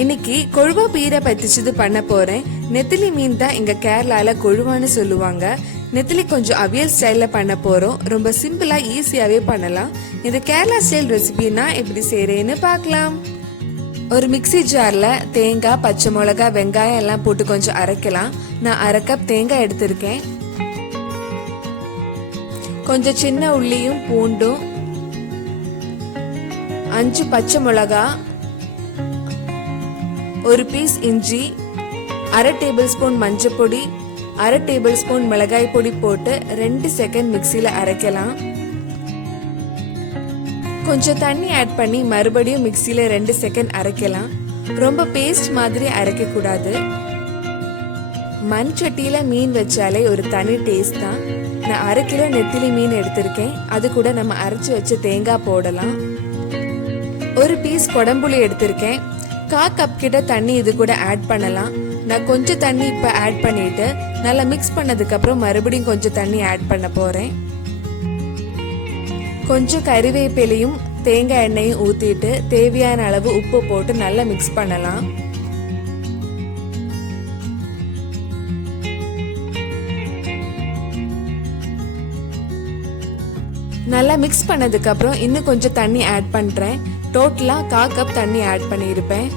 இன்னைக்கு கொழுவா பீரை பத்திச்சது பண்ண போறேன். நெத்திலி மீன் தான் இங்க கேரளால கொழுவான்னு சொல்லுவாங்க. நெத்திலி கொஞ்சம் அவியல் ஸ்டைல்ல பண்ண போறோம். ரொம்ப சிம்பிளா ஈஸியாவே பண்ணலாம். இந்த கேரளா ஸ்டைல் ரெசிபினா எப்படி செய்யறேன்னு பார்க்கலாம். ஒரு மிக்சி ஜார்ல தேங்காய், பச்சை மிளகாய், வெங்காயம் எல்லாம் போட்டு கொஞ்சம் அரைக்கலாம். நான் 1/2 கப் தேங்காய் எடுத்திருக்கேன். கொஞ்சம் சின்ன உள்ளியும் பூண்டும், 5 பச்சை மிளகா, 1 பீஸ் இஞ்சி, 1/2 டேபிள் ஸ்பூன் மஞ்சள் பொடி, 1/2 டேபிள் ஸ்பூன் மிளகாய் பொடி போட்டு 2 செகண்ட் மிக்சியில அரைக்கலாம். கொஞ்சம் தண்ணி ஆட் பண்ணி மறுபடியும் மிக்சியில 2 செகண்ட் அரைக்கலாம். ரொம்ப பேஸ்ட் மாதிரி அரைக்க கூடாது. மண் சட்டியில மீன் வச்சாலே ஒரு தனி டேஸ்ட் தான். நான் 1/2 கிலோ நெத்திலி மீன் எடுத்திருக்கேன். அது கூட நம்ம அரைச்சு வச்ச தேங்காய் போடலாம். 1 பீஸ் கொடம்புளி எடுத்திருக்கேன். 1/4 கப் கிட்ட தண்ணி இது கூட ஆட் பண்ணலாம். நான் கொஞ்சம் தண்ணி இப்ப ஆட் பண்ணிட்டு நல்லா மிக்ஸ் பண்ணதுக்கு அப்புறம் மறுபடியும் கொஞ்சம் தண்ணி ஆட் பண்ண போறேன். கொஞ்சம் கறிவேப்பிலையும் தேங்காய் எண்ணெயும் ஊத்திட்டு தேவையான அளவு உப்பு போட்டு நல்லா மிக்ஸ் பண்ணலாம். நல்லா மிக்ஸ் பண்ணதுக்கு அப்புறம் இன்னும் கொஞ்சம் தண்ணி ஆட் பண்றேன். டோட்டலா 1/4 கப் தண்ணி ஆட் பண்ணியிருப்பேன்.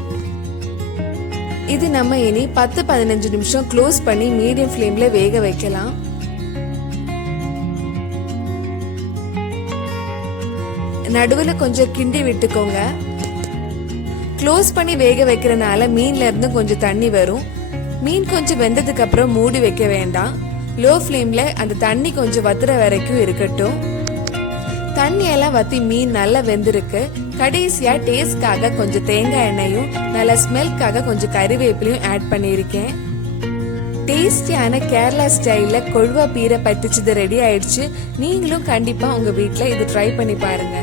இது நம்ம இனி 10-15 நிமிஷம் க்ளோஸ் பண்ணி மீடியம் ஃப்ளேம்ல வேக வைக்கலாம். நடுவுல கொஞ்சம் கிண்டி விட்டுக்கோங்க. க்ளோஸ் பண்ணி வேக வைக்கிறனால மீன்ல இருந்து கொஞ்சம் தண்ணி வரும். மீன் கொஞ்சம் வெந்ததுக்கு அப்புறம் மூடி வைக்க வேண்டாம். லோ ஃப்ளேம்ல அந்த தண்ணி கொஞ்சம் வத்துற வரைக்கும் இருக்கட்டும். தண்ணி எல்லாம் வத்தி மீன் நல்லா வெந்திருக்கு. கடைசியா டேஸ்ட்காக கொஞ்சம் தேங்காய் எண்ணெயும் நல்ல ஸ்மெல்க்காக கொஞ்சம் கறிவேப்பிலையும் ஆட் பண்ணியிருக்கேன். டேஸ்டியான கேரளா ஸ்டைல்ல கொழுவா பீரை பத்திச்சது ரெடி ஆயிடுச்சு. நீங்களும் கண்டிப்பா உங்க வீட்ல இது ட்ரை பண்ணி பாருங்க.